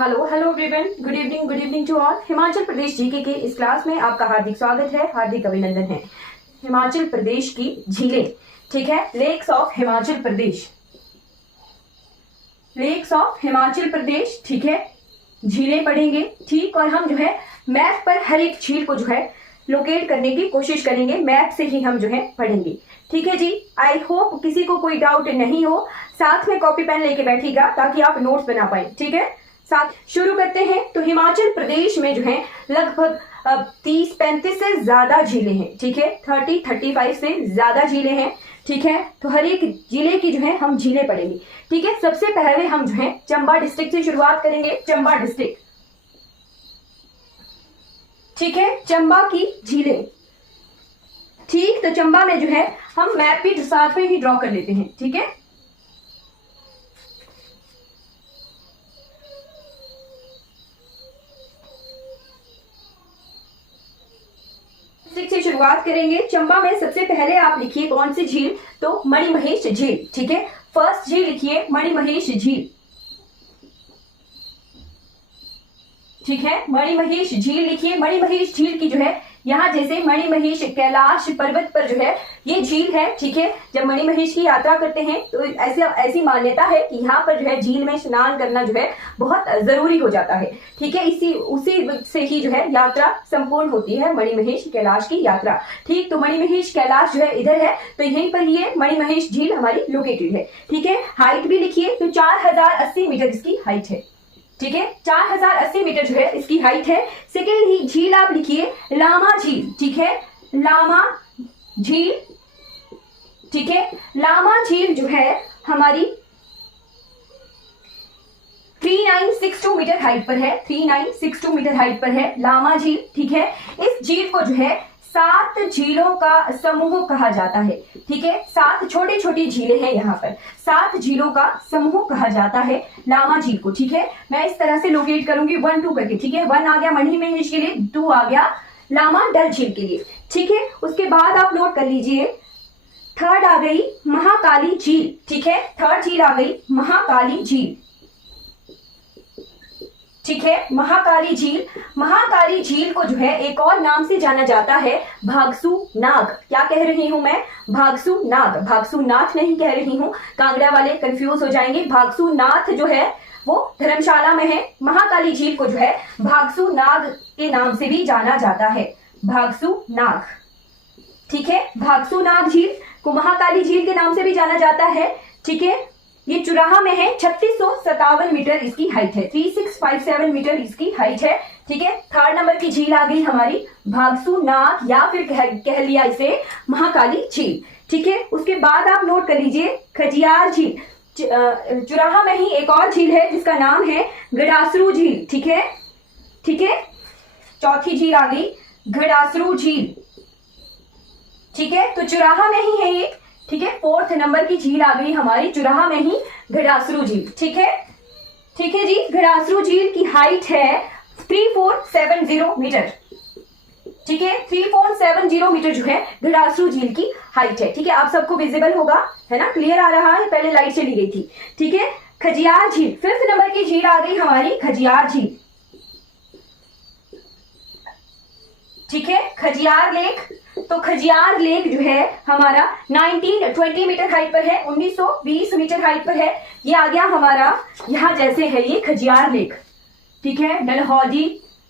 Hello hello everyone, good evening to all. Himachal Pradesh GK के इस class में आपका हार्दिक स्वागत है, हार्दिक अभिनंदन है। हिमाचल प्रदेश की झीलें, ठीक है, lakes of Himachal Pradesh, lakes of Himachal Pradesh, ठीक है, झीलें पढ़ेंगे, ठीक। और हम जो है मैप पर हर एक झील को जो है लोकेट करने की कोशिश करेंगे, मैप से ही हम जो है पढ़ेंगे, ठीक है जी। आई होप किसी को कोई डाउट नहीं हो, साथ में कॉपी पेन लेके बैठिएगा ताकि आप नोट्स बना पाए, ठीक है। साथ शुरू करते हैं। तो हिमाचल प्रदेश में जो है लगभग 30-35 से ज्यादा झीलें हैं, ठीक है, 30-35 से ज्यादा झीलें हैं, ठीक है। तो हर एक जिले की जो है हम झीलें पढ़ेंगे, ठीक है। सबसे पहले हम जो है चंबा डिस्ट्रिक्ट से शुरुआत करेंगे, चंबा डिस्ट्रिक्ट, ठीक है, चंबा की झीलें, ठीक। तो चंबा में जो है हम मैप भी साथ में ही ड्रॉ कर लेते हैं, ठीक है। से शुरुआत करेंगे। चंबा में सबसे पहले आप लिखिए कौन सी झील, तो मणिमहेश झील, ठीक है। फर्स्ट झील लिखिए मणिमहेश झील, ठीक है, मणिमहेश झील लिखिए। मणिमहेश झील की जो है यहाँ जैसे मणिमहेश कैलाश पर्वत पर जो है ये झील है, ठीक है। जब मणिमहेश की यात्रा करते हैं तो ऐसी मान्यता है कि यहाँ पर जो है झील में स्नान करना जो है बहुत जरूरी हो जाता है, ठीक है। उसी से ही जो है यात्रा संपूर्ण होती है, मणिमहेश कैलाश की यात्रा, ठीक। तो मणिमहेश कैलाश जो है इधर है, तो यहीं पर ये मणिमहेश झील हमारी लोकेटेड है, ठीक है। हाइट भी लिखिए, तो 4080 मीटर इसकी हाइट है, ठीक है, 4080 मीटर जो है इसकी हाइट है। सेकेंड ही झील आप लिखिए लामा झील, ठीक है, लामा झील, ठीक है। लामा झील जो है हमारी 3962 मीटर हाइट पर है, 3962 मीटर हाइट पर है लामा झील, ठीक है। इस झील को जो है 7 झीलों का समूह कहा जाता है, ठीक है। 7 छोटी छोटी झीलें हैं यहाँ पर, 7 झीलों का समूह कहा जाता है लामा झील को, ठीक है। मैं इस तरह से लोकेट करूंगी 1 2 करके, ठीक है। 1 आ गया मणिमहेश के लिए, 2 आ गया लामा डल झील के लिए, ठीक है। उसके बाद आप नोट कर लीजिए, थर्ड आ गई महाकाली झील, ठीक है। थर्ड झील आ गई महाकाली झील, ठीक है, महाकाली झील। महाकाली झील को जो है एक और नाम से जाना जाता है भागसू नाग। क्या कह रही हूं मैं, भागसू नाग, भागसू नाथ नहीं कह रही हूं, कांगड़ा वाले कंफ्यूज हो जाएंगे। भागसू नाथ जो है वो धर्मशाला में है, महाकाली झील को जो है भागसू नाग के नाम से भी जाना जाता है, भागसू नाग, ठीक है। भागसू नाग झील को महाकाली झील के नाम से भी जाना जाता है, ठीक है। ये चुराहा में है, 3657 मीटर इसकी हाइट है, 3657 मीटर इसकी हाइट है, ठीक है। थर्ड नंबर की झील आ गई हमारी भागसू नाग, या फिर कह लिया इसे महाकाली झील, ठीक है। उसके बाद आप नोट कर लीजिए खजियार झील। चुराहा में ही एक और झील है जिसका नाम है गडासरू झील, ठीक है, ठीक है। चौथी झील आ गई गडासरू झील, ठीक है। तो चुराहा में ही है ये, ठीक है। 4th नंबर की झील आ गई हमारी चुराहा में ही घड़ासरू झील, ठीक है, ठीक है जी। घड़ासरू झील की हाइट है 3470 मीटर, ठीक है, 3470 मीटर जो है घड़ासरू झील की हाइट है, ठीक है। आप सबको विजिबल होगा, है ना, क्लियर आ रहा है, पहले लाइट चली गई थी, ठीक है। खजियार झील, 5th नंबर की झील आ गई हमारी खजियार झील, ठीक है, खजियार लेक। तो खजियार लेक जो है हमारा 1920 मीटर हाइट पर है, 1920 मीटर हाइट पर है। ये आ गया हमारा, यहाँ जैसे है ये खजियार लेक, ठीक है, डलहौजी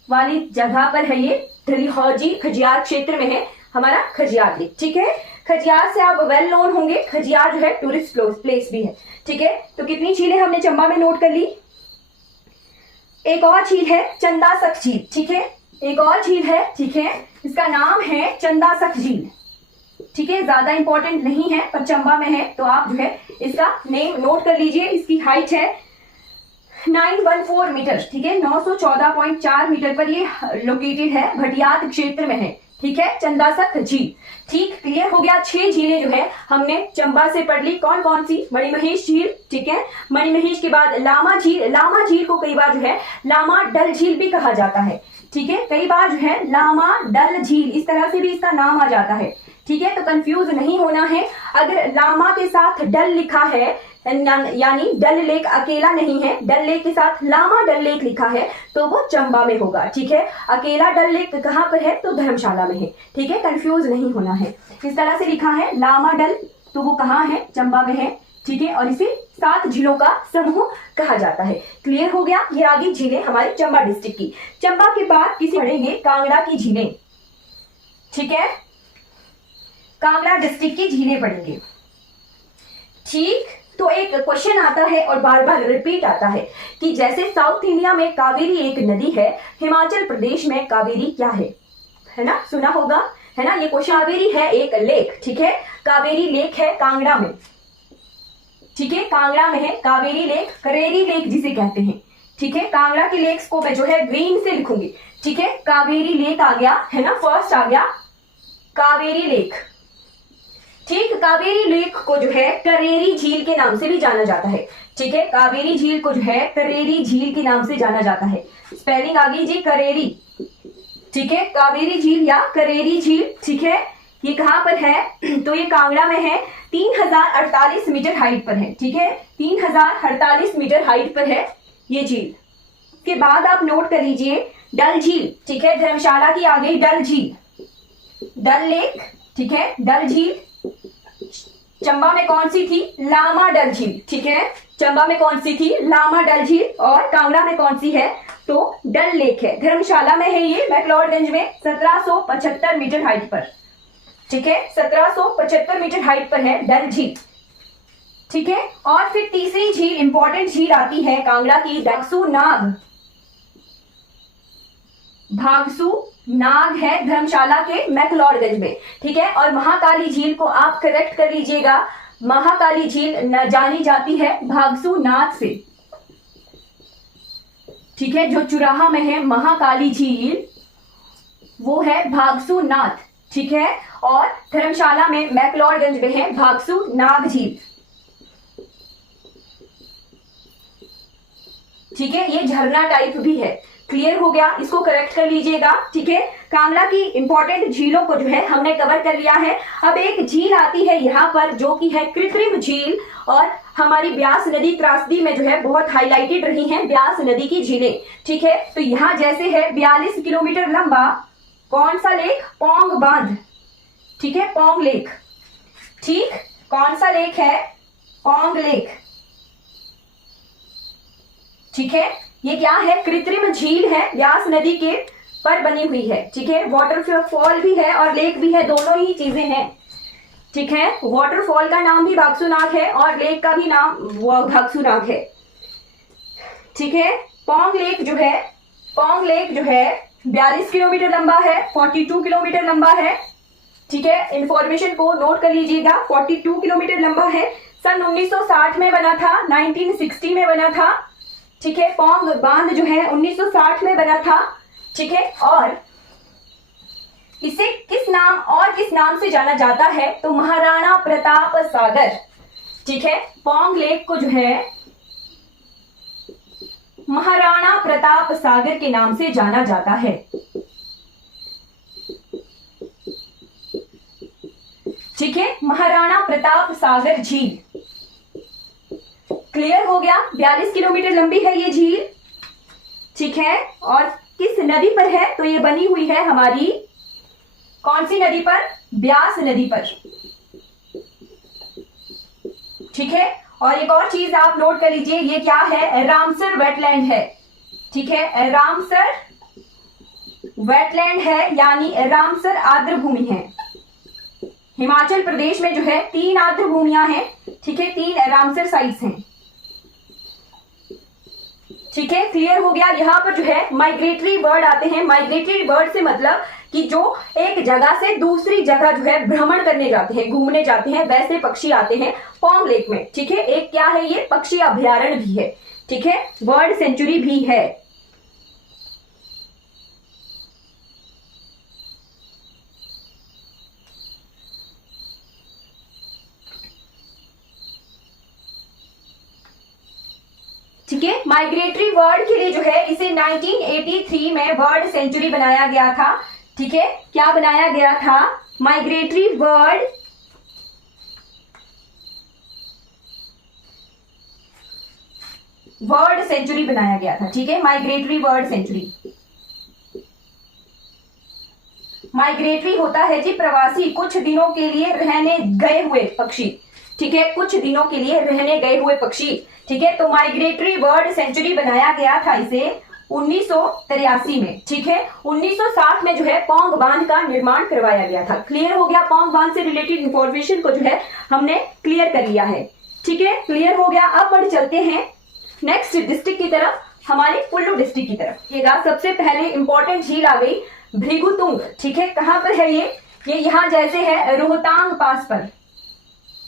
वाली जगह पर है ये, डलहौजी खजियार क्षेत्र में है हमारा खजियार लेक, ठीक है। खजियार से आप वेल नोन होंगे, खजियार जो है टूरिस्ट प्लेस भी है, ठीक है। तो कितनी झीलें हमने चंबा में नोट कर ली। एक और झील है चंदासख झील, ठीक है, एक और झील है, ठीक है, इसका नाम है चंदासख झील, ठीक है। ज्यादा इंपॉर्टेंट नहीं है पर चंबा में है, तो आप जो है इसका नेम नोट कर लीजिए। इसकी हाइट है 914 मीटर, ठीक है, 914.4 मीटर पर ये लोकेटेड है, भटियात क्षेत्र में है, ठीक है, चंदासख झील, ठीक। क्लियर हो गया। 6 झीलें जो है हमने चंबा से पढ़ ली। कौन कौन सी, मणिमहेश झील, ठीक है, मणिमहेश के बाद लामा झील। लामा झील को कई बार जो है लामा डल झील भी कहा जाता है, ठीक है, कई बार जो है लामा डल झील इस तरह से भी इसका नाम आ जाता है, ठीक है। तो कंफ्यूज नहीं होना है, अगर लामा के साथ डल लिखा है यानी डल लेक अकेला नहीं है, डल लेक के साथ लामा डल लेक लिखा है तो वो चंबा में होगा। ठीक है, अकेला डल लेक कहाँ पर है तो धर्मशाला में है। ठीक है, कंफ्यूज नहीं होना है। इस तरह से लिखा है लामा डल, तो वो कहाँ है, चंबा में है। ठीक है, और इसे 7 झीलों का समूह कहा जाता है। क्लियर हो गया। ये आ गई झीलें हमारे चंबा डिस्ट्रिक्ट की। चंबा के बाद किसी पढ़ेंगे कांगड़ा की झीलें। ठीक है, कांगड़ा डिस्ट्रिक्ट की झीलें पढ़ेंगे। ठीक, तो एक क्वेश्चन आता है और बार बार रिपीट आता है कि जैसे साउथ इंडिया में कावेरी एक नदी है, हिमाचल प्रदेश में कावेरी क्या है ना, सुना होगा, है ना। ये क्वेश्चन, कावेरी है एक लेक। ठीक है, कावेरी लेक है कांगड़ा में। ठीक है, कांगड़ा में है कावेरी लेक, करेरी लेक जिसे कहते हैं। ठीक है, कांगड़ा की लेक्स को मैं जो है ग्रीन से लिखूंगी। ठीक है, कावेरी लेक आ गया, है ना, फर्स्ट आ गया कावेरी लेक। ठीक, कावेरी लेक को जो है करेरी झील के नाम से भी जाना जाता है। ठीक है, कावेरी झील को जो है करेरी झील के नाम से जाना जाता है। स्पेलिंग आ गई जी करेरी। ठीक है, कावेरी झील या करेरी झील। ठीक है, ये कहां पर है तो ये कांगड़ा में है, 3048 मीटर हाइट पर है। ठीक है, 3048 मीटर हाइट पर है ये झील। के बाद आप नोट कर लीजिए डल झील। ठीक है, धर्मशाला की आ गई डल झील, डल लेक। ठीक है, डल झील। चंबा में कौन सी थी, लामा डल झील। ठीक है, चंबा में कौन सी थी, लामा डल झील। और कांगड़ा में कौन सी है तो डल लेक है। धर्मशाला में है ये, मैक्लोडगंज में 1775 मीटर हाइट पर। ठीक है, 1775 मीटर हाइट पर है डल झील। ठीक है, और फिर तीसरी झील, इंपॉर्टेंट झील आती है कांगड़ा की, भागसू नाग। भागसू नाग है धर्मशाला के मैक्लोडगंज में। ठीक है, और महाकाली झील को आप करेक्ट कर लीजिएगा, महाकाली झील जानी जाती है भागसू नाथ से। ठीक है, जो चुराहा में है महाकाली झील वो है भागसू नाथ। ठीक है, और धर्मशाला में मैक्लोडगंज में है भागसू नाग झील। ठीक है, ये झरना टाइप भी है। क्लियर हो गया, इसको करेक्ट कर लीजिएगा। ठीक है, कांगड़ा की इंपॉर्टेंट झीलों को जो है हमने कवर कर लिया है। अब एक झील आती है यहाँ पर जो कि है कृत्रिम झील, और हमारी ब्यास नदी त्रासदी में जो है बहुत हाईलाइटेड रही हैं ब्यास नदी की झीलें। ठीक है, तो यहाँ जैसे है 42 किलोमीटर लंबा कौन सा लेक, पोंग बांध। ठीक है, पोंग लेक। ठीक, कौन सा लेक है, पोंग लेक। ठीक है, ये क्या है, कृत्रिम झील है, ब्यास नदी के पर बनी हुई है। ठीक है, वाटरफॉल भी है और लेक भी है, दोनों ही चीजें हैं। ठीक है, वाटरफॉल का नाम भी भागसू नाग है और लेक का भी नाम भागसू नाग है। ठीक है, पोंग लेक जो है, पोंग लेक जो है 42 किलोमीटर लंबा है, 42 किलोमीटर लंबा है। ठीक है, इंफॉर्मेशन को नोट कर लीजिएगा, 42 किलोमीटर लंबा है। सन 1960 में बना था, 1960 में बना था। ठीक है, पोंग बांध जो है 1960 में बना था। ठीक है, और इसे किस नाम से जाना जाता है तो महाराणा प्रताप सागर। ठीक है, पोंग लेक को जो है महाराणा प्रताप सागर के नाम से जाना जाता है। ठीक है, महाराणा प्रताप सागर झील। क्लियर हो गया, 42 किलोमीटर लंबी है ये झील। ठीक है, और किस नदी पर है तो ये बनी हुई है हमारी कौन सी नदी पर, ब्यास नदी पर। ठीक है, और एक और चीज आप नोट कर लीजिए, ये क्या है, रामसर वेटलैंड है। ठीक है, रामसर वेटलैंड है, यानी रामसर आर्द्र भूमि है। हिमाचल प्रदेश में जो है 3 आर्द्र भूमियां हैं। ठीक है, 3 रामसर साइट्स हैं। ठीक है, क्लियर हो गया। यहाँ पर जो है माइग्रेटरी बर्ड आते हैं। माइग्रेटरी बर्ड से मतलब कि जो एक जगह से दूसरी जगह जो है भ्रमण करने जाते हैं, घूमने जाते हैं, वैसे पक्षी आते हैं पोंग लेक में। ठीक है, एक क्या है, ये पक्षी अभयारण्य भी है। ठीक है, बर्ड सेंचुरी भी है। ठीक है, माइग्रेटरी बर्ड के लिए जो है इसे 1983 में बर्ड सेंचुरी बनाया गया था। ठीक है, क्या बनाया गया था, माइग्रेटरी बर्ड बर्ड सेंचुरी बनाया गया था। ठीक है, माइग्रेटरी बर्ड सेंचुरी। माइग्रेटरी होता है जी प्रवासी, कुछ दिनों के लिए रहने गए हुए पक्षी। ठीक है, कुछ दिनों के लिए रहने गए हुए पक्षी। ठीक है, तो माइग्रेटरी बर्ड सेंचुरी बनाया गया था इसे 1983 में। ठीक है, 1960 में जो है पौंग बांध का निर्माण करवाया गया था। क्लियर हो गया, पौंग बांध से रिलेटेड इंफॉर्मेशन को जो है हमने क्लियर कर लिया है। ठीक है, क्लियर हो गया। अब बढ़ चलते हैं नेक्स्ट डिस्ट्रिक्ट की तरफ, हमारे कुल्लू डिस्ट्रिक्ट की तरफ। ये सबसे पहले इंपॉर्टेंट झील आ गई भृगुतुंग। ठीक है, कहां पर है ये यहां जैसे है रोहतांग पास पर।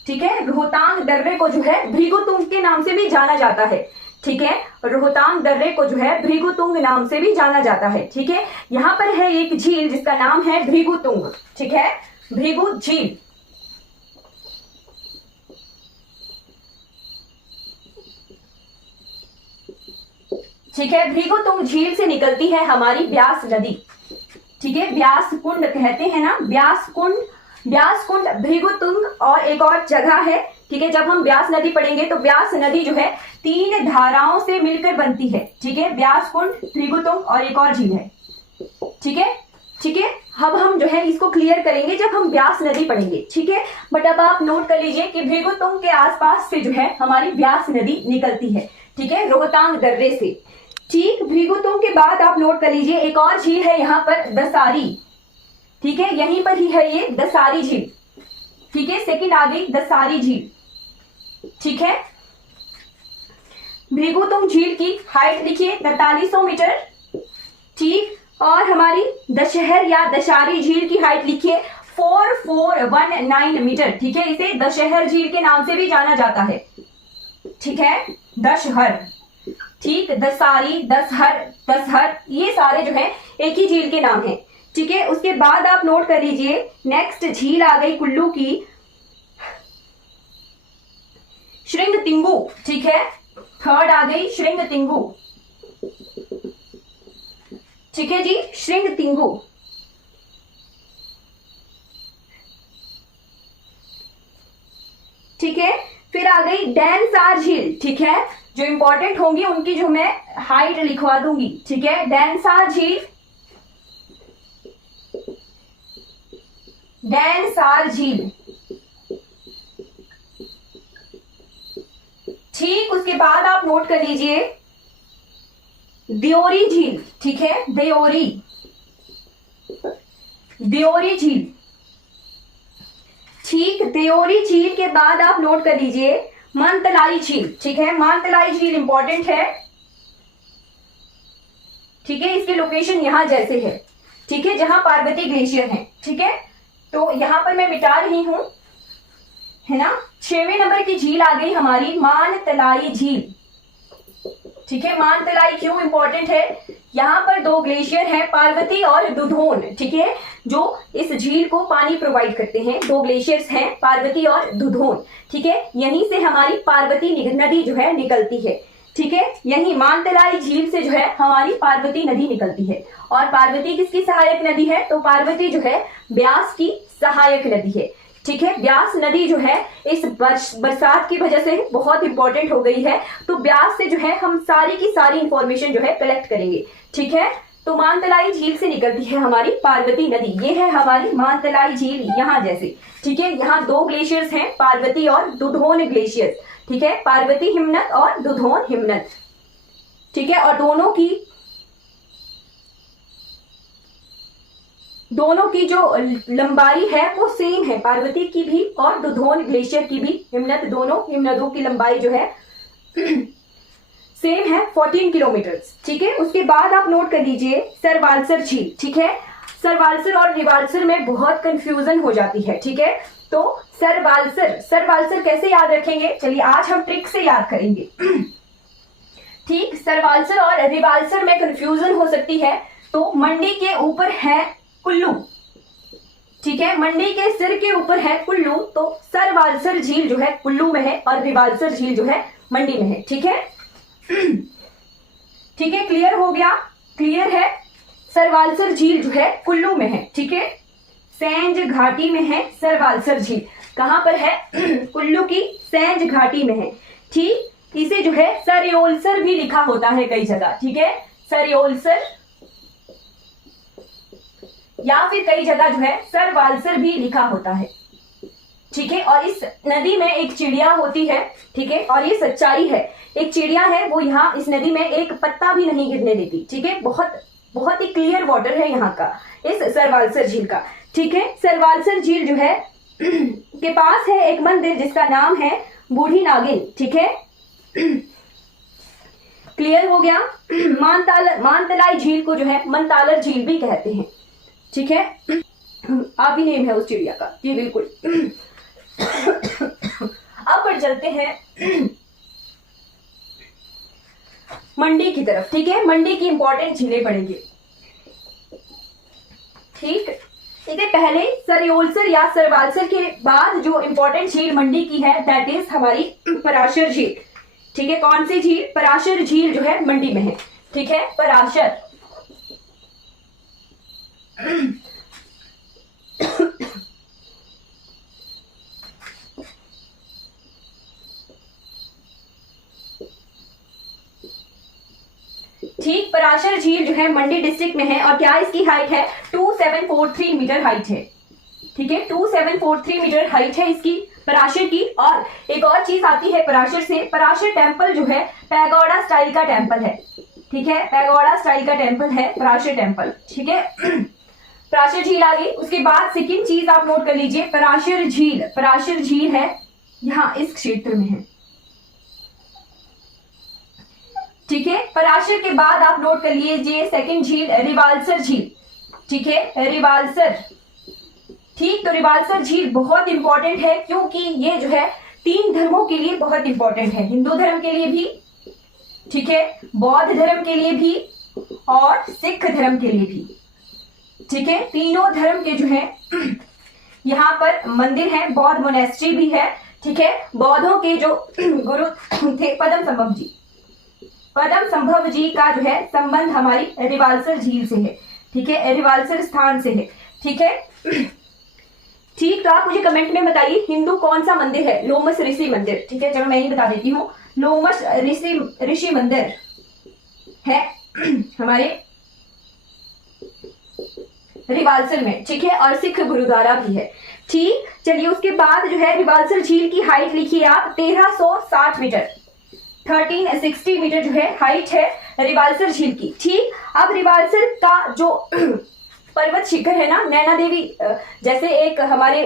ठीक है, रोहतांग दर्रे को जो है भृगुतुंग के नाम से भी जाना जाता है। ठीक है, रोहतांग दर्रे को जो है भृगुतुंग नाम से भी जाना जाता है। ठीक है, यहाँ पर है एक झील जिसका नाम है भृगुतुंग। ठीक है, भृगु झील। ठीक है, भृगुतुंग झील से निकलती है हमारी ब्यास नदी। ठीक है, ब्यास कुंड कहते हैं ना, ब्यास कुंड, ब्यास कुंड, भृगुतुंग और एक और जगह है। ठीक है, जब हम ब्यास नदी पढ़ेंगे तो ब्यास नदी जो है 3 धाराओं से मिलकर बनती है। ठीक है, ब्यास कुंड, भृगुतुंग और एक और झील है। ठीक है, ठीक है, अब हम जो है इसको क्लियर करेंगे जब हम ब्यास नदी पढ़ेंगे। ठीक है, बट अब आप नोट कर लीजिए कि भृगुतुंग के आसपास से जो है हमारी ब्यास नदी निकलती है। ठीक है, रोहतांग दर्रे से। ठीक, भृगुतुंग के बाद आप नोट कर लीजिए एक और झील है यहाँ पर दसारी। ठीक है, यहीं पर ही है ये दसारी झील। ठीक है, सेकंड आ गई दसारी झील। ठीक है, भृगुतुंग झील की हाइट लिखिए 4300 मीटर। ठीक, और हमारी दशहर या दशारी झील की हाइट लिखिए 4419 मीटर। ठीक है, इसे दशहर झील के नाम से भी जाना जाता है। ठीक है, दशहर। ठीक, दसारी, दसहर ये सारे जो है एक ही झील के नाम है। ठीक है, उसके बाद आप नोट कर लीजिए नेक्स्ट झील आ गई कुल्लू की श्रृंगतिंगु। ठीक है, थर्ड आ गई श्रृंगतिंगु। ठीक है जी, श्रृंगतिंगु। ठीक है, फिर आ गई डैनसार झील। ठीक है, जो इंपॉर्टेंट होंगी उनकी जो मैं हाइट लिखवा दूंगी। ठीक है, डैनसार झील, डैनसार झील। ठीक, उसके बाद आप नोट कर लीजिए दियोरी झील। ठीक है, दियोरी, दियोरी झील। ठीक, दियोरी झील के बाद आप नोट कर लीजिए मानतलाई झील। ठीक है, मानतलाई झील इंपॉर्टेंट है। ठीक है, इसकी लोकेशन यहां जैसे है। ठीक है, जहां पार्वती ग्लेशियर है। ठीक है, तो यहां पर मैं मिटा रही हूं, है ना। 6वें नंबर की झील आ गई हमारी मानतलाई झील। ठीक है, मानतलाई क्यों इंपॉर्टेंट है, यहाँ पर 2 ग्लेशियर हैं, पार्वती और दुधोन। ठीक है, जो इस झील को पानी प्रोवाइड करते हैं, 2 ग्लेशियर्स हैं, पार्वती और दुधोन। ठीक है, यहीं से हमारी पार्वती नदी जो है निकलती है। ठीक है, यही मानतलाई झील से जो है हमारी पार्वती नदी निकलती है। और पार्वती किसकी सहायक नदी है, तो पार्वती जो है ब्यास की सहायक नदी है। ठीक है, ब्यास नदी जो है इस बरसात की वजह से बहुत इंपॉर्टेंट हो गई है। तो ब्यास से जो है हम सारी की सारी इंफॉर्मेशन जो है कलेक्ट करेंगे। ठीक है, तो मानतलाई झील से निकलती है हमारी पार्वती नदी। ये है हमारी मानतलाई झील यहां जैसे। ठीक है, यहाँ 2 ग्लेशियर्स हैं, पार्वती और दुधोन ग्लेशियर। ठीक है, पार्वती हिमनद और दुधोन हिमनद। ठीक है, और दोनों की जो लंबाई है वो सेम है, पार्वती की भी और दुधोन ग्लेशियर की भी। हिमनद, दोनों हिमनदों की लंबाई जो है सेम है, 14 किलोमीटर। ठीक है, उसके बाद आप नोट कर लीजिए सरवालसर झील। ठीक है, सरवालसर और रिवालसर में बहुत कंफ्यूजन हो जाती है। ठीक है, तो सरवालसर कैसे याद रखेंगे, चलिए आज हम ट्रिक से याद करेंगे। ठीक, सरवालसर और रिवालसर में कंफ्यूजन हो सकती है। तो मंडी के ऊपर है कुल्लू। ठीक है, मंडी के सिर के ऊपर है कुल्लू, तो सरवालसर झील जो है कुल्लू में है और रिवालसर झील जो है मंडी में है। ठीक है, ठीक है, क्लियर हो गया, क्लियर है। सरवालसर झील जो है कुल्लू में है। ठीक है, सैंज घाटी में है सरवालसर झील। कहां पर है, कुल्लू की सैंज घाटी में है। ठीक, इसे जो है सरयोलसर भी लिखा होता है कई जगह, ठीक है, सरयोलसर, या फिर कई जगह जो है सरवालसर भी लिखा होता है, ठीक है। और इस नदी में एक चिड़िया होती है, ठीक है, और ये सच्चाई है, एक चिड़िया है वो यहाँ इस नदी में एक पत्ता भी नहीं गिरने देती, ठीक है। बहुत बहुत ही क्लियर वाटर है यहाँ का, इस सरवालसर झील का, ठीक है। सरवालसर झील जो है के पास है एक मंदिर जिसका नाम है बूढ़ी नागिन, ठीक है। क्लियर हो गया। मानतलाई झील को जो है मनतालर झील भी कहते हैं, ठीक है। आप ही नेम है उस चिड़िया का, जी बिल्कुल। अब बढ़ चलते हैं मंडी की तरफ, ठीक है। मंडी की इंपॉर्टेंट झीलें पढ़ेंगे, ठीक। इससे पहले सरयोलसर या सरवालसर के बाद जो इंपॉर्टेंट झील मंडी की है दैट इज हमारी पराशर झील, ठीक है। कौन सी झील? पराशर झील जो है मंडी में है, ठीक है, पराशर। ठीक, पराशर झील जो है मंडी डिस्ट्रिक्ट में है और क्या इसकी हाइट है 2743 मीटर हाइट है, ठीक है, 2743 मीटर हाइट है इसकी पराशर की। और एक और चीज आती है पराशर से, पराशर टेम्पल जो है पैगोडा स्टाइल का टेम्पल है, ठीक है, पैगोडा स्टाइल का टेम्पल है पराशर टेम्पल, ठीक है। पराशर झील आ गई। उसके बाद सेकंड चीज आप नोट कर लीजिए, पराशर झील, पराशर झील है यहाँ इस क्षेत्र में है, ठीक है। पराशर के बाद आप नोट कर लीजिए सेकंड झील रिवालसर झील, ठीक है, रिवालसर, ठीक। तो रिवालसर झील बहुत इंपॉर्टेंट है क्योंकि ये जो है 3 धर्मों के लिए बहुत इंपॉर्टेंट है, हिंदू धर्म के लिए भी, ठीक है, बौद्ध धर्म के लिए भी और सिख धर्म के लिए भी, ठीक है। तीनों धर्म के जो है यहाँ पर मंदिर है, बौद्ध मोनेस्ट्री भी है, ठीक है। बौद्धों के जो गुरु थे पदम संभव जी का जो है संबंध हमारी रिवालसर झील से है, ठीक है, रिवालसर स्थान से है, ठीक है। ठीक, तो आप मुझे कमेंट में बताइए हिंदू कौन सा मंदिर है? लोमस ऋषि मंदिर, ठीक है, चलो मैं ही बता देती हूँ, लोमस ऋषि मंदिर है हमारे रिवालसर में, ठीक है, और सिख गुरुद्वारा भी है, ठीक। चलिए उसके बाद जो है रिवालसर झील की हाइट लिखिए आप 1360 मीटर, 1360 मीटर जो है हाइट है रिवालसर झील की, ठीक। अब रिवालसर का जो पर्वत शिखर है ना, नैना देवी, जैसे एक हमारे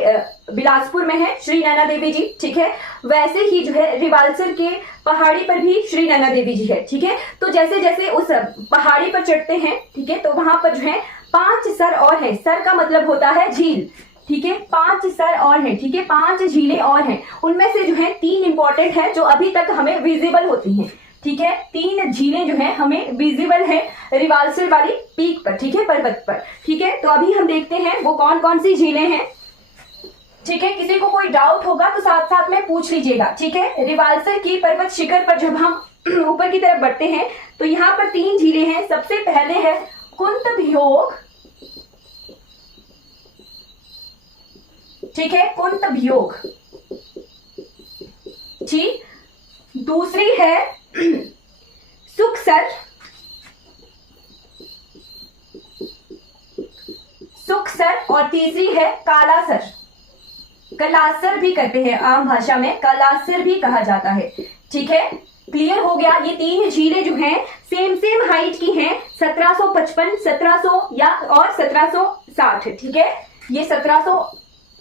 बिलासपुर में है श्री नैना देवी जी, ठीक है, वैसे ही जो है रिवालसर के पहाड़ी पर भी श्री नैना देवी जी है, ठीक है। तो जैसे जैसे उस पहाड़ी पर चढ़ते हैं, ठीक है, तो वहां पर जो है 5 सर और है, सर का मतलब होता है झील, ठीक है, 5 सर और हैं, ठीक है, 5 झीलें और हैं, उनमें से जो है 3 इंपॉर्टेंट है जो अभी तक हमें विजिबल होती हैं, ठीक है। 3 झीलें जो है हमें विजिबल है रिवालसर वाली पीक पर, ठीक है, पर्वत पर, ठीक है। तो अभी हम देखते हैं वो कौन कौन सी झीलें हैं, ठीक है। किसी को कोई डाउट होगा तो साथ साथ में पूछ लीजिएगा, ठीक है। रिवालसर की पर्वत शिखर पर जब हम ऊपर की तरफ बढ़ते हैं तो यहाँ पर 3 झीलें हैं। सबसे पहले है कुंतभ्योग, ठीक है, कुंतभ्योग, ठीक। दूसरी है सुखसर, सुखसर, और तीसरी है कालासर, कलासर भी कहते हैं, आम भाषा में कलासर भी कहा जाता है, ठीक है। क्लियर हो गया। ये 3 झीलें जो हैं सेम हाइट की हैं, 1755, 1700 या और 1760, ठीक है। ये 1700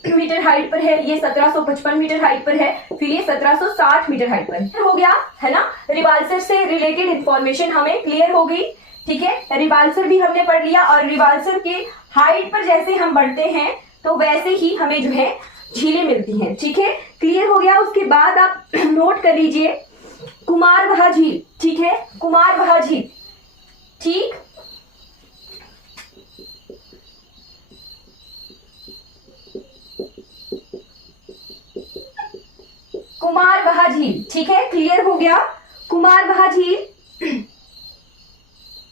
मीटर हाइट पर है, ये 1755 मीटर हाइट पर है, फिर ये 1760 मीटर हाइट पर है। हो गया है ना, रिवालसर से रिलेटेड इंफॉर्मेशन हमें क्लियर हो गई, ठीक है। रिवालसर भी हमने पढ़ लिया और रिवालसर के हाइट पर जैसे हम बढ़ते हैं तो वैसे ही हमें जो है झीलें मिलती हैं, ठीक है। क्लियर हो गया। उसके बाद आप नोट कर लीजिए कुमारवाहा झील, ठीक है, कुमारवाहा झील, ठीक। कुमारवाहा झील, ठीक है, क्लियर हो गया। कुमारवाहा झील,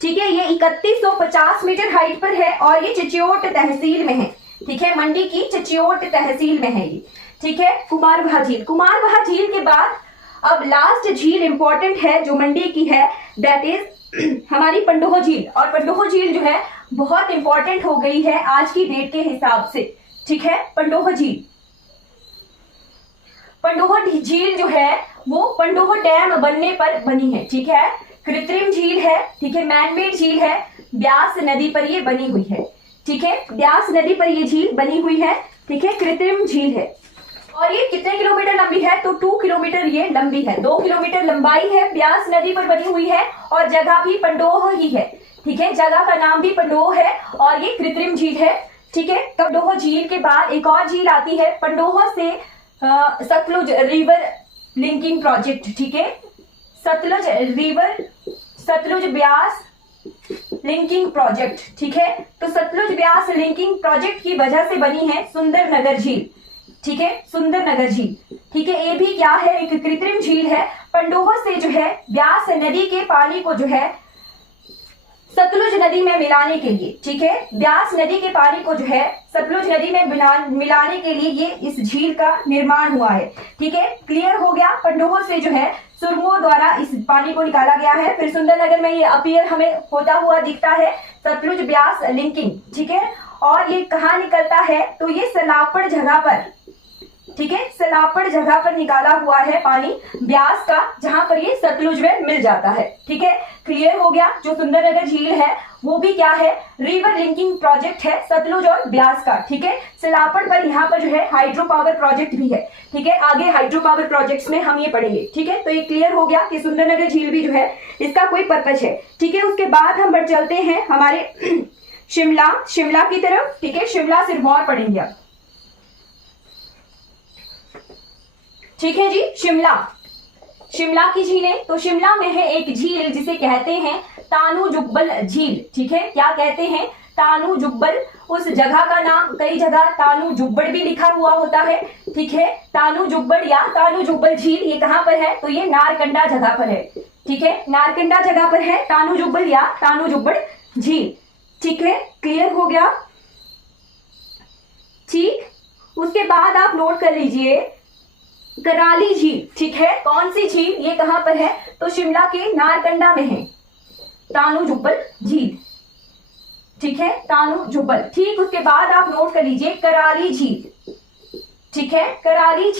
ठीक है, ये 3150 मीटर हाइट पर है और ये चिचियोट तहसील में है, ठीक है, मंडी की चिचियोट तहसील में है ये, ठीक है, कुमारवाहा झील। कुमारवाहा झील के बाद अब लास्ट झील इंपॉर्टेंट है जो मंडी की है, दैट इज हमारी पंडोह झील। और पंडोह झील जो है बहुत इंपॉर्टेंट हो गई है आज की डेट के हिसाब से, ठीक है। पंडोह झील, पंडोह झील जो है वो पंडोह डैम बनने पर बनी है, ठीक है। कृत्रिम झील है, ठीक है, मैनमेड झील है, ब्यास नदी पर ये बनी हुई है, ठीक है। ब्यास नदी पर ये झील बनी हुई है, ठीक है, कृत्रिम झील है। और ये कितने किलोमीटर लंबी है, तो 2 किलोमीटर ये लंबी है, 2 किलोमीटर लंबाई है, ब्यास नदी पर बनी हुई है और जगह भी पंडोह ही है, ठीक है। जगह का नाम भी पंडोह है और ये कृत्रिम झील है, ठीक है। पंडोह झील के बाद एक और झील आती है पंडोह से सतलुज रिवर लिंकिंग प्रोजेक्ट, ठीक है। Sutlej river, Sutlej Beas linking project, ठीक है। तो सतलुज ब्यास लिंकिंग प्रोजेक्ट की वजह से बनी है सुंदरनगर झील, ठीक है, सुंदरनगर झील, ठीक है। ये भी क्या है, एक कृत्रिम झील है। पंडोह से जो है ब्यास नदी के पानी को जो है सतलुज नदी में मिलाने के लिए, ठीक है, ब्यास नदी के पानी को जो है सतलुज नदी में मिलाने के लिए ये इस झील का निर्माण हुआ है, ठीक है। क्लियर हो गया। पंडोह से जो है सुरंगों द्वारा इस पानी को निकाला गया है। फिर सुंदरनगर में ये अपीयर हमें होता हुआ दिखता है सतलुज ब्यास लिंकिंग, ठीक है। और ये कहाँ निकलता है, तो ये सलापड़ जगह पर, ठीक है, सलापड़ जगह पर निकाला हुआ है पानी ब्यास का, जहां पर ये सतलुज में मिल जाता है, ठीक है। क्लियर हो गया। जो सुंदरनगर झील है वो भी क्या है, रिवर लिंकिंग प्रोजेक्ट है सतलुज और ब्यास का, ठीक है। सलापड़ पर यहाँ पर जो है हाइड्रो पावर प्रोजेक्ट भी है, ठीक है। आगे हाइड्रो पावर प्रोजेक्ट्स में हम ये पढ़ेंगे, ठीक है। तो ये क्लियर हो गया कि सुंदरनगर झील भी जो है इसका कोई पर्पज है, ठीक है। उसके बाद हम बढ़ चलते हैं हमारे शिमला की तरफ, ठीक है। शिमला सिरमौर पढ़ेंगे अब, ठीक है जी। शिमला की झीलें, तो शिमला में है एक झील जिसे कहते हैं तानू जुब्बल झील, ठीक है। क्या कहते हैं, तानू जुब्बल। उस जगह का नाम, कई जगह तानू जुब्बड़ भी लिखा हुआ होता है, ठीक है। तानू जुब्बड़ या तानू जुब्बल झील ये कहां पर है, तो ये नारकंडा जगह पर है, ठीक है। नारकंडा जगह पर है तानू जुब्बल या तानू जुब्बड़ झील, ठीक है। क्लियर हो गया, ठीक। उसके बाद आप नोट कर लीजिए कराली झील, ठीक है। कौन सी झील, ये कहां पर है, तो शिमला के नारकंडा में है तानू जुब्बल झील, ठीक है, तानू जुब्बल। ठीक, उसके बाद आप नोट कर लीजिए कराली झील, ठीक है। कराली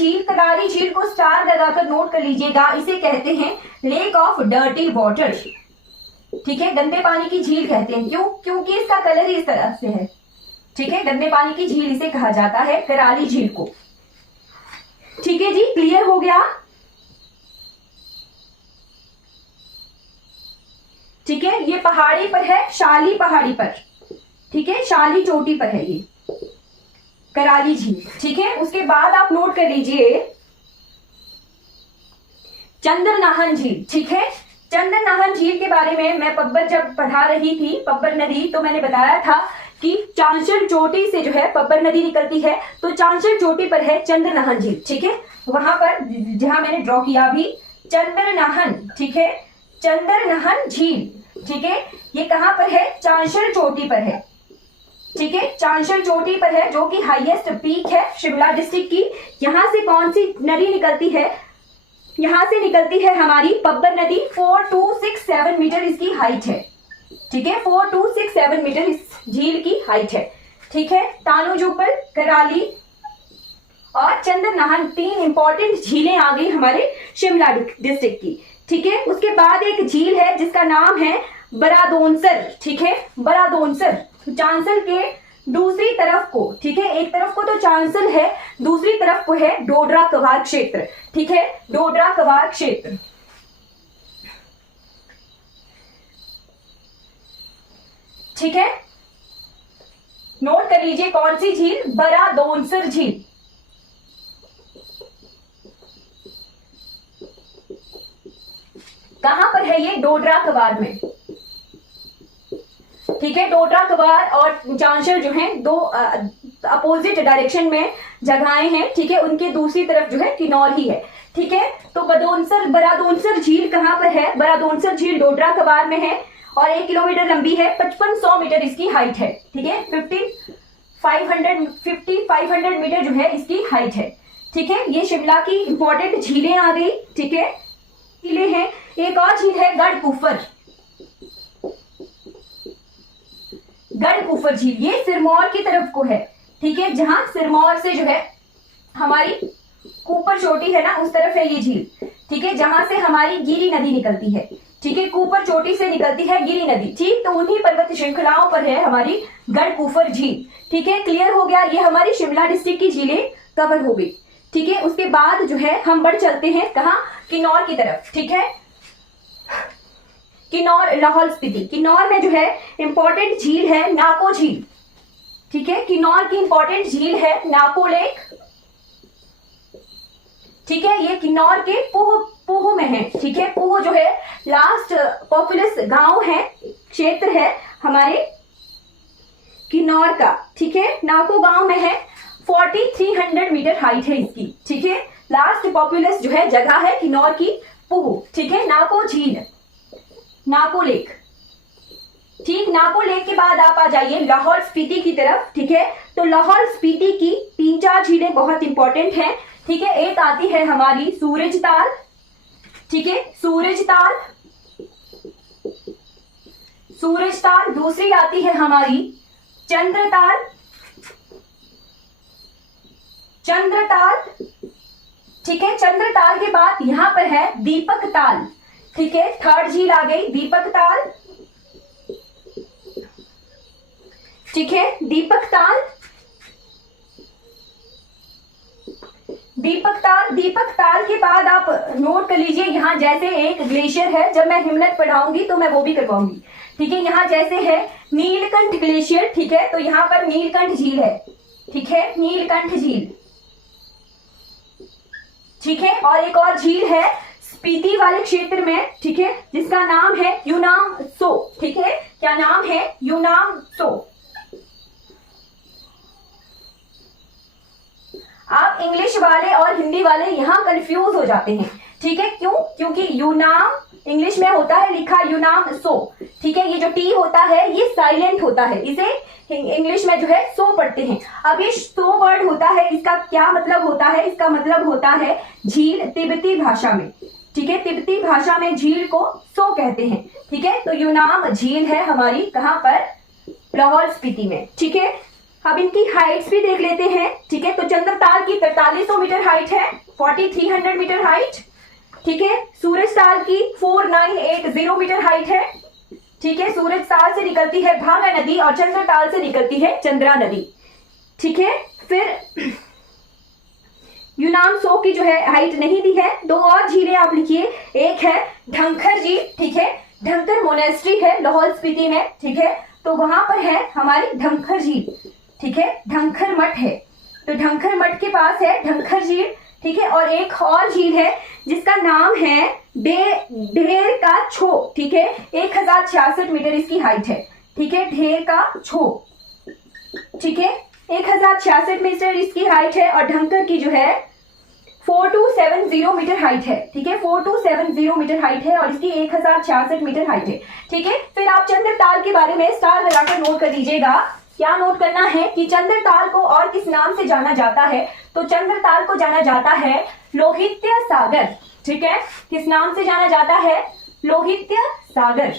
झील को स्टार लगाकर नोट कर लीजिएगा। इसे कहते हैं लेक ऑफ डर्टी वाटर, ठीक है, गंदे पानी की झील कहते हैं। क्यों, क्योंकि इसका कलर ही इस तरह से है, ठीक है। गंदे पानी की झील इसे कहा जाता है, कराली झील को, ठीक है जी। क्लियर हो गया, ठीक है। ये पहाड़ी पर है, शाली पहाड़ी पर, ठीक है, शाली चोटी पर है ये कराली झील, ठीक है। उसके बाद आप नोट कर लीजिए चंद्रनाहन झील, ठीक है। चंद्रनाहन झील के बारे में मैं पब्बर जब पढ़ा रही थी, पब्बर नदी, तो मैंने बताया था कि चांशल चोटी से जो है पब्बर नदी निकलती है, तो चांशल चोटी पर है चंद्रनाहन झील, ठीक है। वहां पर जहां मैंने ड्रॉ किया भी चंद्रनाहन, ठीक है, चंद्रनाहन झील, ठीक है। ये कहां पर है, चांशल चोटी पर है, ठीक है, चांशल चोटी पर है, जो कि हाईएस्ट पीक है शिमला डिस्ट्रिक्ट की। यहां से कौन सी नदी निकलती है, यहां से निकलती है हमारी पब्बर नदी। 4267 मीटर इसकी हाइट है, ठीक है, 4267 मीटर इस झील की हाइट है, ठीक है। तानू जुब्बल, कराली और चंद्रनाहन, 3 इंपॉर्टेंट झीलें आ गई हमारे शिमला डिस्ट्रिक्ट की, ठीक है। उसके बाद एक झील है जिसका नाम है बरादोनसर, ठीक है, बरादोनसर। चांसल के दूसरी तरफ को, ठीक है, एक तरफ को तो चांसल है, दूसरी तरफ को है डोडरा कवार क्षेत्र, ठीक है, डोडरा कवार क्षेत्र, ठीक है। नोट कर लीजिए कौन सी झील, बरादोनसर झील, कहां पर है ये, डोडरा कवार में, ठीक है। डोडरा कवार और चांशल जो है दो अपोजिट डायरेक्शन में जगहें हैं, ठीक है। उनके दूसरी तरफ जो है किन्नौर ही है, ठीक है। तो बरादोनसर झील कहां पर है, बरादोनसर झील डोडरा कवार में है और 1 किलोमीटर लंबी है, 5500 मीटर इसकी हाइट है, ठीक है। 5500 मीटर जो है इसकी हाइट है, ठीक है, ये शिमला की इंपॉर्टेंट झीलें आ गई। ठीक है, झीलें हैं। एक और झील है गढ़कुफर, गढ़कुफर झील, ये सिरमौर की तरफ को है। ठीक है, जहां सिरमौर से जो है हमारी कुपर चोटी है ना, उस तरफ है ये झील। ठीक है, जहां से हमारी गिरी नदी निकलती है। ठीक है, कुपर चोटी से निकलती है गिरी नदी। ठीक, तो उन्हीं पर्वत श्रृंखलाओं पर है हमारी गढ़कुफर झील। ठीक है, क्लियर हो गया, ये हमारी शिमला डिस्ट्रिक्ट की झीलें कवर हो गई। ठीक है, उसके बाद जो है हम बढ़ चलते हैं कहाँ, किन्नौर की तरफ। ठीक है, किन्नौर, लाहौल स्पीति। किन्नौर में जो है इंपॉर्टेंट झील है नाको झील। ठीक है, किन्नौर की इंपॉर्टेंट झील है नाको लेक। ठीक है, ये किन्नौर के पोह में है। ठीक है, पोह जो है लास्ट पॉपुलस गांव है, क्षेत्र है हमारे किन्नौर का। ठीक है, नाको गांव में है, 4300 मीटर हाइट है इसकी। ठीक है, लास्ट पॉपुलस जो है जगह है किन्नौर की पोह। ठीक है, नाको झील, नाको लेक। ठीक, नाको लेक के बाद आप आ जाइए लाहौल स्पीति की तरफ। ठीक है, तो लाहौल स्पीति की 3-4 झीलें बहुत इंपॉर्टेंट हैं। ठीक है, एक आती है हमारी सूरजताल। ठीक है, सूरजताल, सूरजताल। दूसरी आती है हमारी चंद्रताल, चंद्रताल। ठीक है, चंद्रताल के बाद यहां पर है दीपक ताल। ठीक है, थर्ड झील आ गई दीपक ताल। ठीक है, दीपक ताल, दीपक ताल। दीपक ताल के बाद आप नोट कर लीजिए, यहां जैसे एक ग्लेशियर है, जब मैं हिमनद पढ़ाऊंगी तो मैं वो भी करवाऊंगी। ठीक है, यहां जैसे है नीलकंठ ग्लेशियर। ठीक है, तो यहां पर नीलकंठ झील है। ठीक है, नीलकंठ झील। ठीक है, और एक और झील है स्पीति वाले क्षेत्र में। ठीक है, जिसका नाम है यूनाम सो। ठीक है, क्या नाम है, यूनाम सो। आप इंग्लिश वाले और हिंदी वाले यहां कंफ्यूज हो जाते हैं। ठीक है, क्यों, क्योंकि यूनाम इंग्लिश में होता है लिखा यूनाम सो। ठीक है, ये जो टी होता है ये साइलेंट होता है, इसे इंग्लिश में जो है सो पढ़ते हैं। अब ये सो वर्ड होता है, इसका क्या मतलब होता है, इसका मतलब होता है झील तिब्बती भाषा में। ठीक है, तिब्बती भाषा में झील को सो कहते हैं। ठीक है, तो यूनाम झील है हमारी कहां पर, लाहौल स्पीति में। ठीक है, अब इनकी हाइट्स भी देख लेते हैं। ठीक है, तो चंद्रताल की 4300 मीटर हाइट है, 4300 मीटर हाइट। ठीक है, सूरजताल की 4980 मीटर हाइट है। ठीक है, सूरजताल से निकलती है भागा नदी और चंद्रताल से निकलती है चंद्रा नदी। ठीक है, फिर यूनाम सो की जो है हाइट नहीं दी है। 2 और झीलें आप लिखिए, एक है ढंखर झील। ठीक है, ढंखर मोनेस्ट्री है लाहौल स्पीति में। ठीक है, तो वहां पर है हमारी ढंखर झील। ठीक है, ढंखर मठ है, तो ढंखर मठ के पास है ढंखर झील। ठीक है, और एक और झील है जिसका नाम है ढेर का छो। ठीक है, 1066 मीटर इसकी हाइट है। ठीक है, ढेर का छो। ठीक है, 1066 मीटर इसकी हाइट है, और ढंकर की जो है 4270 मीटर हाइट है। ठीक है, 4270 मीटर हाइट है, और इसकी 1066 मीटर हाइट है। ठीक है, फिर आप चंद्रताल के बारे में स्टार लगाकर नोट कर दीजिएगा। क्या नोट करना है कि चंद्रताल को और किस नाम से जाना जाता है, तो चंद्रताल को जाना जाता है लोहित्य सागर। ठीक है, किस नाम से जाना जाता है, लोहित्य सागर।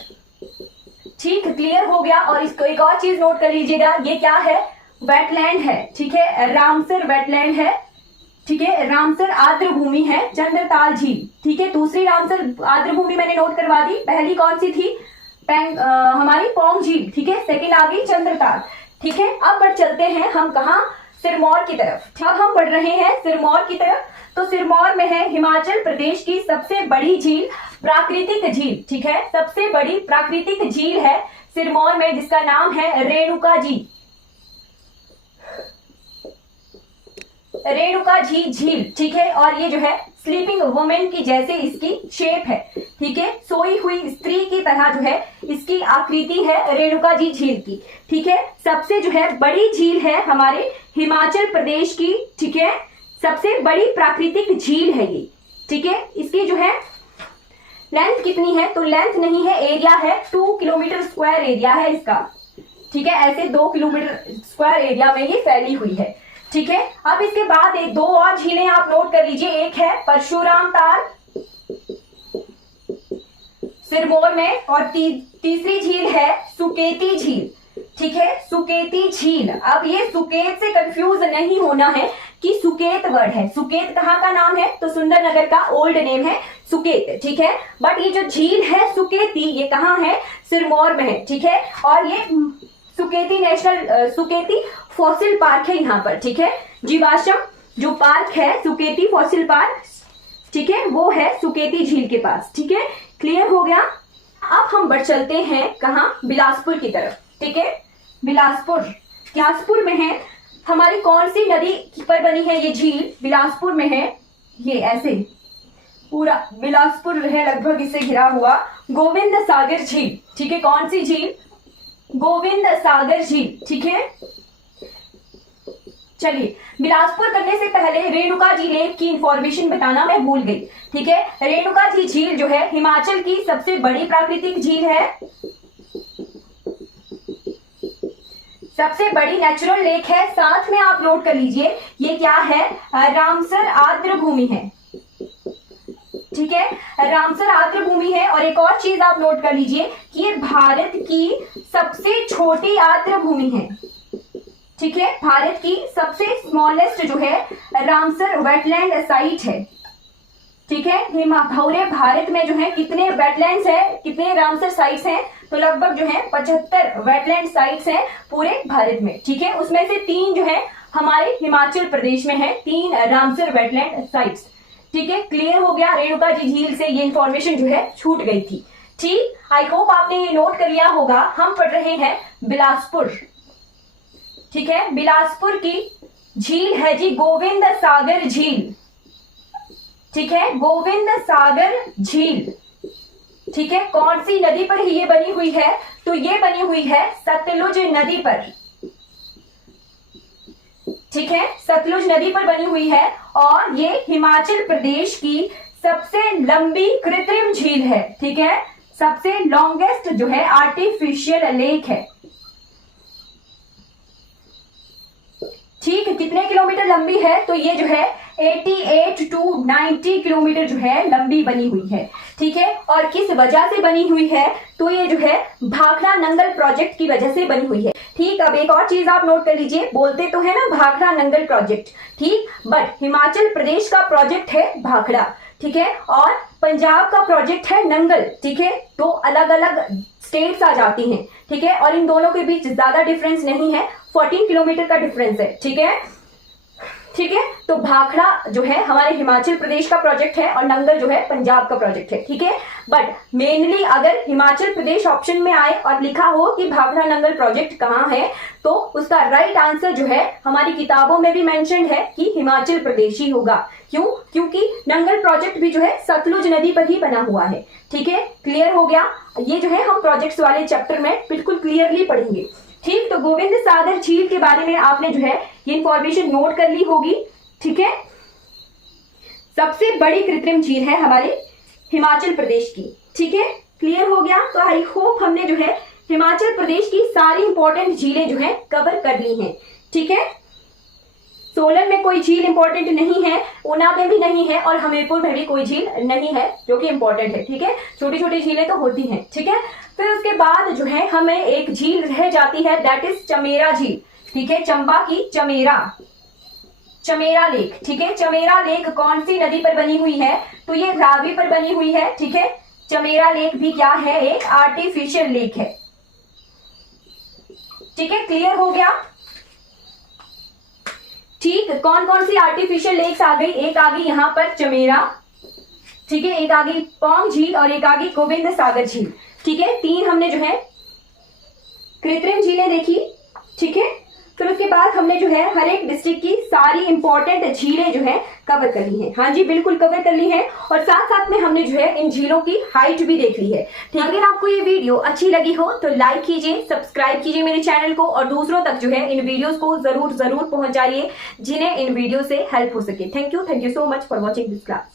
ठीक, क्लियर हो गया। और इसको एक और चीज नोट कर लीजिएगा, ये क्या है, वेटलैंड है। ठीक है, रामसर वेटलैंड है। ठीक है, रामसर आर्द्र भूमि है चंद्रताल झील। ठीक है, दूसरी रामसर आर्द्र भूमि मैंने नोट करवा दी, पहली कौन सी थी, हमारी पौंग झील। ठीक है, सेकेंड आ गई चंद्रताल। ठीक है, अब बढ़ चलते हैं हम कहा, सिरमौर की तरफ। अब हम बढ़ रहे हैं सिरमौर की तरफ। तो सिरमौर में है हिमाचल प्रदेश की सबसे बड़ी झील, प्राकृतिक झील। ठीक है, सबसे बड़ी प्राकृतिक झील है सिरमौर में, जिसका नाम है रेणुका झील। रेणुका झील। ठीक है, और ये जो है स्लीपिंग वुमेन की जैसे इसकी शेप है। ठीक है, सोई हुई स्त्री की तरह जो है इसकी आकृति है रेणुका झील की। ठीक है, सबसे जो है बड़ी झील है हमारे हिमाचल प्रदेश की। ठीक है, सबसे बड़ी प्राकृतिक झील है ये। ठीक है, इसकी जो है लेंथ कितनी है, तो लेंथ नहीं है, एरिया है, 2 किलोमीटर स्क्वायर एरिया है इसका। ठीक है, ऐसे 2 किलोमीटर स्क्वायर एरिया में ये फैली हुई है। ठीक है। अब इसके बाद एक 2 और झीलें आप नोट कर लीजिए। एक है परशुराम ताल सिरमौर में, और तीसरी झील है सुकेती झील। ठीक है, सुकेती झील। अब ये सुकेत से कंफ्यूज नहीं होना है कि सुकेत वर्ड है। सुकेत कहाँ का नाम है? तो सुंदरनगर का ओल्ड नेम है सुकेत। ठीक है, बट ये जो झील है सुकेती, ये कहाँ है? सिरमौर में है। ठीक है, और ये सुकेती सुकेती फॉसिल पार्क है यहाँ पर। ठीक है, जीवाश्म जो पार्क है सुकेती फॉसिल पार्क, ठीक है, वो है सुकेती झील के पास। ठीक है, क्लियर हो गया। अब हम बढ़ चलते हैं कहाँ? बिलासपुर की तरफ। ठीक है, बिलासपुर में है। हमारी कौन सी नदी पर बनी है ये झील? बिलासपुर में है। ये ऐसे पूरा बिलासपुर है लगभग इससे घिरा हुआ, गोविंद सागर झील। ठीक है, कौन सी झील? गोविंद सागर झील। ठीक है, चलिए बिलासपुर करने से पहले रेणुका जी लेक की इंफॉर्मेशन बताना मैं भूल गई। ठीक है, रेणुका जी झील जो है हिमाचल की सबसे बड़ी प्राकृतिक झील है, सबसे बड़ी नेचुरल लेक है। साथ में आप नोट कर लीजिए ये क्या है? रामसर आर्द्र भूमि है। ठीक है, रामसर आर्द्र भूमि है। और एक और चीज आप नोट कर लीजिए कि ये भारत की सबसे छोटी आर्द्र भूमि है। ठीक है, भारत की सबसे स्मॉलेस्ट जो है रामसर वेटलैंड साइट है। ठीक है, पूरे भारत में जो है कितने वेटलैंड्स है, कितने रामसर साइट्स हैं? तो लगभग जो है 75 वेटलैंड साइट्स हैं पूरे भारत में। ठीक है, उसमें से 3 जो है हमारे हिमाचल प्रदेश में है, 3 रामसर वेटलैंड साइट्स। ठीक है, क्लियर हो गया। रेणुका जी झील से ये इंफॉर्मेशन जो है छूट गई थी। ठीक, आई होप आपने ये नोट कर लिया होगा। हम पढ़ रहे हैं बिलासपुर। ठीक है, बिलासपुर की झील है जी गोविंद सागर झील। ठीक है, गोविंद सागर झील। ठीक है, कौन सी नदी पर ये बनी हुई है? तो ये बनी हुई है सतलुज नदी पर। ठीक है, सतलुज नदी पर बनी हुई है, और ये हिमाचल प्रदेश की सबसे लंबी कृत्रिम झील है। ठीक है, सबसे लॉन्गेस्ट जो है आर्टिफिशियल लेक है। ठीक, कितने किलोमीटर लंबी है? तो ये जो है 88 to 90 किलोमीटर जो है लंबी बनी हुई है। ठीक है, और किस वजह से बनी हुई है? तो ये जो है भाखड़ा नंगल प्रोजेक्ट की वजह से बनी हुई है। ठीक, अब एक और चीज आप नोट कर लीजिए, बोलते तो है ना भाखड़ा नंगल प्रोजेक्ट, ठीक, बट हिमाचल प्रदेश का प्रोजेक्ट है भाखड़ा। ठीक है, और पंजाब का प्रोजेक्ट है नंगल। ठीक है, तो अलग अलग स्टेट्स आ जाती हैं। ठीक है, और इन दोनों के बीच ज्यादा डिफरेंस नहीं है, 14 किलोमीटर का डिफरेंस है। ठीक है, ठीक है, तो भाखड़ा जो है हमारे हिमाचल प्रदेश का प्रोजेक्ट है और नंगल जो है पंजाब का प्रोजेक्ट है। ठीक है, बट मेनली अगर हिमाचल प्रदेश ऑप्शन में आए और लिखा हो कि भाखड़ा नंगल प्रोजेक्ट कहाँ है, तो उसका राइट आंसर जो है हमारी किताबों में भी मेंशन है कि हिमाचल प्रदेश ही होगा। क्यों? क्योंकि नंगल प्रोजेक्ट भी जो है सतलुज नदी पर ही बना हुआ है। ठीक है, क्लियर हो गया। ये जो है हम प्रोजेक्ट्स वाले चैप्टर में बिल्कुल क्लियरली पढ़ेंगे। ठीक, तो गोविंद सागर झील के बारे में आपने जो है ये इंफॉर्मेशन नोट कर ली होगी। ठीक है, सबसे बड़ी कृत्रिम झील है हमारे हिमाचल प्रदेश की। ठीक है, क्लियर हो गया। तो आई होप हमने जो है हिमाचल प्रदेश की सारी इंपॉर्टेंट झीलें जो है कवर कर ली हैं। ठीक है, सोलन में कोई झील इंपॉर्टेंट नहीं है, ऊना में भी नहीं है, और हमीरपुर में भी कोई झील नहीं है जो कि इंपॉर्टेंट है। ठीक है, छोटी छोटी झीलें तो होती हैं। ठीक है, फिर उसके बाद जो है हमें एक झील रह जाती है, दैट इज चमेरा झील। ठीक है, चंबा की चमेरा लेक। ठीक है, चमेरा लेक कौन सी नदी पर बनी हुई है? तो ये रावी पर बनी हुई है। ठीक है, चमेरा लेक भी क्या है? एक आर्टिफिशियल लेक है। ठीक है, क्लियर हो गया। ठीक, कौन कौन सी आर्टिफिशियल लेक्स आ गई? एक आ गई यहाँ पर चमेरा, ठीक है, एक आ गई पौंग झील और एक आ गई गोविंद सागर झील। ठीक है, 3 हमने जो है कृत्रिम झीलें देखी। ठीक है, फिर उसके बाद हमने जो है हर एक डिस्ट्रिक्ट की सारी इंपॉर्टेंट झीलें जो है कवर कर ली हैं। हाँ जी, बिल्कुल कवर कर ली हैं, और साथ साथ में हमने जो है इन झीलों की हाइट भी देख ली है। ठीक, अगर आपको ये वीडियो अच्छी लगी हो तो लाइक कीजिए, सब्सक्राइब कीजिए मेरे चैनल को, और दूसरों तक जो है इन वीडियोस को जरूर पहुंचाइए जिन्हें इन वीडियो से हेल्प हो सके। Thank you so much for watching this class.